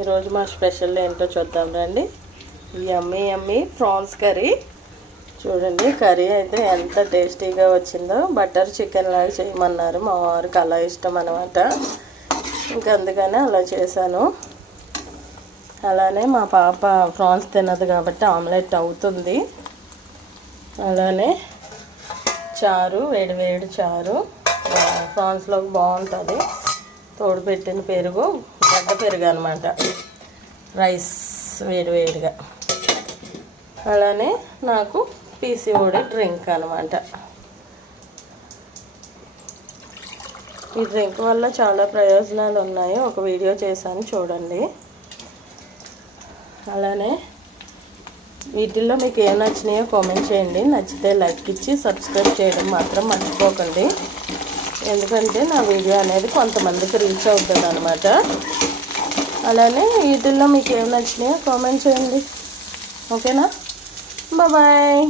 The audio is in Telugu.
ఈరోజు మా స్పెషల్ ఏంటో చూద్దాం రండి. యమ్మీ ప్రాన్స్ కర్రీ. చూడండి, కర్రీ అయితే ఎంత టేస్టీగా వచ్చిందో. బటర్ చికెన్ లాగా చేయమన్నారు, మా వారికి అలా ఇష్టం అనమాట. ఇంకా అందుకనే అలా చేశాను. అలానే మా పాప ప్రాన్స్ తినదు కాబట్టి ఆమ్లెట్ అవుతుంది. అలానే చారు, వేడి చారు ప్రాన్స్లోకి బాగుంటుంది. తోడు పెట్టిన పెరుగు, గడ్డ పెరుగు అనమాట, రైస్ వేడిగా. అలానే నాకు పీసీఓడి డ్రింక్ అనమాట. ఈ డ్రింక్ వల్ల చాలా ప్రయోజనాలు ఉన్నాయి, ఒక వీడియో చేశాను చూడండి. అలానే వీటిల్లో మీకు ఏం నచ్చినాయో కామెంట్ చేయండి. నచ్చితే లైక్ ఇచ్చి సబ్స్క్రైబ్ చేయడం మాత్రం మర్చిపోకండి. ఎందుకంటే నా వీడియో అనేది కొంతమందికి రీచ్ అవుతుంది అనమాట. అలానే వీటిల్లో మీకు ఏం నచ్చినాయో కామెంట్ చేయండి. ఓకేనా? బాయ్.